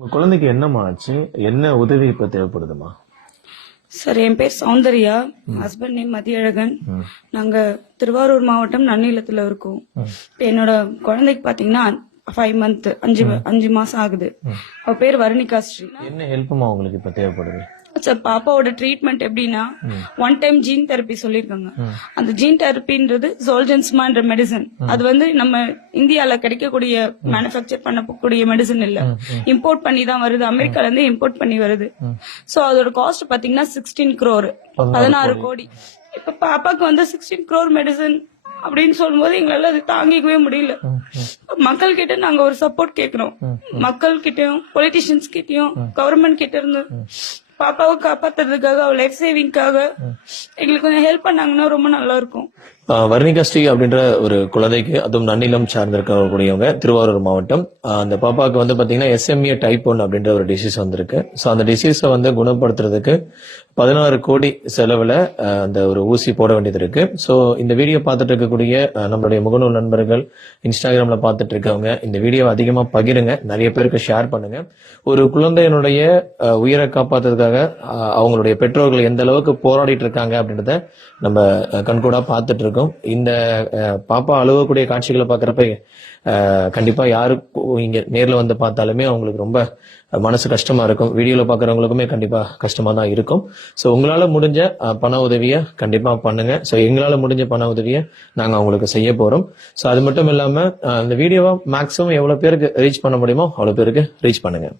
உங்க குழந்தைக்கு என்னம்மா ஆச்சு? என்ன உதவி இப்ப தேவைப்படுதுமா? சார் என் பேர் சௌந்தர்யா, ஹஸ்பண்ட் நேம் மதியழகன். நாங்க திருவாரூர் மாவட்டம் நன்னிலத்துல இருக்கோம். இப்ப என்னோட குழந்தைக்கு பாத்தீங்கன்னா 5 மந்த் 5 மாசம் ஆகுது. அவ பேர் வர்ணிகா ஸ்ரீ. என்ன ஹெல்ப்மா உங்களுக்கு இப்ப தேவைப்படுது? சார் பாப்பாவோட ட்ரீட்மெண்ட் எப்படின்னா 1 டைம் ஜீன் தெரப்பி சொல்லிருக்காங்க. அந்த ஜீன் தெரப்பின்றது ஜோல்ஜென்ஸ்மான்ற மெடிசன். அது வந்து நம்ம இந்தியால கிடைக்கக்கூடிய மேனுஃபேக்சர் பண்ணக்கூடிய மெடிசன் இல்ல, இம்போர்ட் பண்ணி தான் வருது. அமெரிக்கால இருந்து இம்போர்ட் பண்ணி வருது. சோ அதோட காஸ்ட் பாத்தீங்கன்னா 16 crore, 16 கோடி. இப்ப பாப்பாக்கு வந்து 16 crore மெடிசன் அப்படின்னு சொல்லும்போது எங்களால அது தாங்கிக்கவே முடியல. மக்கள் கிட்ட நாங்க ஒரு சப்போர்ட் கேக்குறோம். மக்கள் கிட்டயும் பொலிட்டிஷியன்ஸ் கிட்டயும் கவர்மெண்ட் கிட்ட இருந்து பாப்பாவை காப்பாத்துறதுக்காக, அவ லைஃப் சேவிங்காக எங்களுக்கு கொஞ்சம் ஹெல்ப் பண்ணாங்கன்னா ரொம்ப நல்லா இருக்கும். வர்ணிகா ஸ்ரீ அப்படின்ற ஒரு குழந்தைக்கு, அதுவும் நன்னிலம் சார்ந்திருக்கக்கூடியவங்க, திருவாரூர் மாவட்டம். அந்த பாப்பாவுக்கு வந்து பாத்தீங்கன்னா SMA type 1 அப்படின்ற ஒரு டிசீஸ் வந்திருக்கு. ஸோ அந்த டிசீஸை வந்து குணப்படுத்துறதுக்கு 16 கோடி செலவுல அந்த ஒரு ஊசி போட வேண்டியது இருக்கு. ஸோ இந்த வீடியோ பார்த்துட்டு இருக்கக்கூடிய நம்மளுடைய முகநூல் நண்பர்கள், இன்ஸ்டாகிராம்ல பார்த்துட்டு இருக்கவங்க, இந்த வீடியோவை அதிகமா பகிருங்க, நிறைய பேருக்கு ஷேர் பண்ணுங்க. ஒரு குழந்தையினுடைய உயிரை காப்பாத்துறதுக்காக அவங்களுடைய பெற்றோர்கள் எந்த அளவுக்கு போராடிட்டு இருக்காங்க அப்படின்றத நம்ம கண்கூடா பார்த்துட்டு இருக்கோம். இந்த பாப்பா அழுவக்கூடிய காட்சிகளை பாக்குறப்ப கண்டிப்பா யாருக்கு இங்க நேர்ல வந்து பார்த்தாலுமே அவங்களுக்கு ரொம்ப மனசு கஷ்டமா இருக்கும். வீடியோல பாக்குறவங்களுக்குமே கண்டிப்பா கஷ்டமா தான் இருக்கும். சோ உங்களால முடிஞ்ச பண உதவியை கண்டிப்பா பண்ணுங்க. சோ எங்களால முடிஞ்ச பண உதவியை நாங்க அவங்களுக்கு செய்ய போறோம். சோ அது மட்டும் இல்லாம இந்த வீடியோவை மேக்சிமம் எவ்வளவு பேருக்கு ரீச் பண்ண முடியுமோ அவ்வளவு பேருக்கு ரீச் பண்ணுங்க.